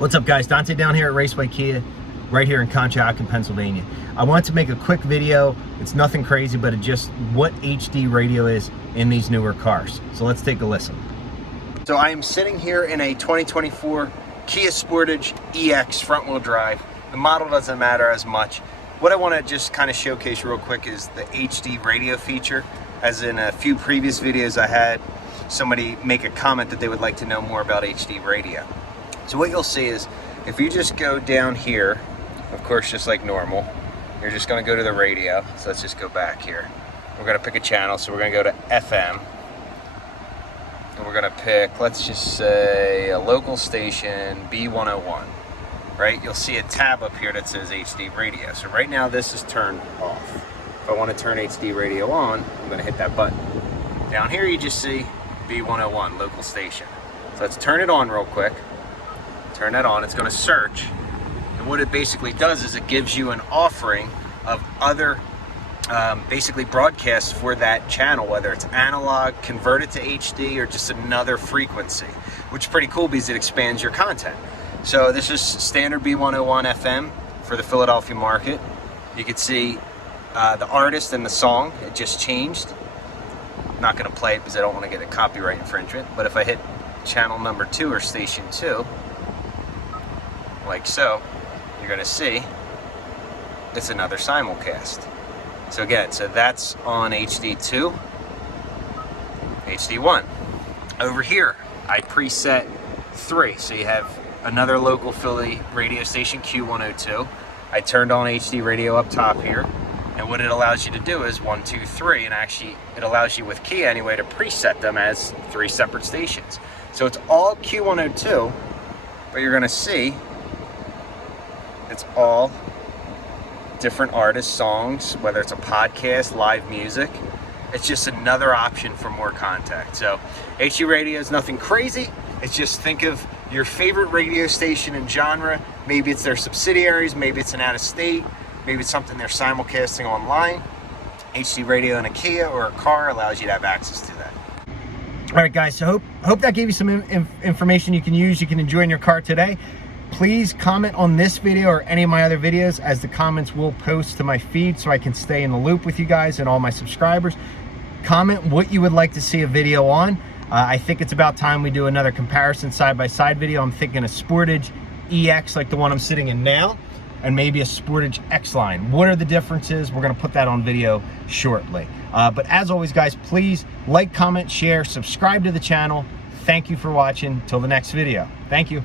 What's up, guys? Dante down here at Raceway Kia, right here in Conshohocken, Pennsylvania. I wanted to make a quick video. It's nothing crazy, but it just what HD radio is in these newer cars. So let's take a listen. So I am sitting here in a 2024 Kia Sportage EX front-wheel drive. The model doesn't matter as much. What I want to just kind of showcase real quick is the HD radio feature. As in a few previous videos I had somebody make a comment that they would like to know more about HD radio. So what you'll see is, if you just go down here, of course just like normal, you're just going to go to the radio. So let's just go back here. We're going to pick a channel, so we're going to go to FM. And we're going to pick, let's just say, a local station, B101. Right? You'll see a tab up here that says HD radio. So right now this is turned off. If I want to turn HD radio on, I'm going to hit that button. Down here you just see B101, local station. So let's turn it on real quick. Turn that on, it's going to search, and what it basically does is it gives you an offering of other basically broadcasts for that channel, whether it's analog, converted to HD, or just another frequency, which is pretty cool because it expands your content. So this is standard B101 FM for the Philadelphia market. You can see the artist and the song, it just changed. I'm not going to play it because I don't want to get a copyright infringement, but if I hit channel number 2 or station 2, like so, you're going to see it's another simulcast. So again, so that's on HD2, HD1. Over here, I preset 3, so you have another local Philly radio station, Q102. I turned on HD radio up top here, and what it allows you to do is 1, 2, 3, and actually it allows you with Kia anyway to preset them as 3 separate stations. So it's all Q102, but you're going to see it's all different artists' songs, whether it's a podcast, live music. It's just another option for more contact. So HD radio is nothing crazy. It's just think of your favorite radio station and genre. Maybe it's their subsidiaries, maybe it's an out-of-state, maybe it's something they're simulcasting online. HD radio in a Kia or a car allows you to have access to that. All right, guys, so hope that gave you some information you can use, you can enjoy in your car today. Please comment on this video or any of my other videos, as the comments will post to my feed so I can stay in the loop with you guys and all my subscribers. Comment what you would like to see a video on. I think it's about time we do another comparison side-by-side video. I'm thinking a Sportage EX like the one I'm sitting in now, and maybe a Sportage X-Line. What are the differences? We're gonna put that on video shortly. But as always, guys, please like, comment, share, subscribe to the channel. Thank you for watching. Till the next video. Thank you.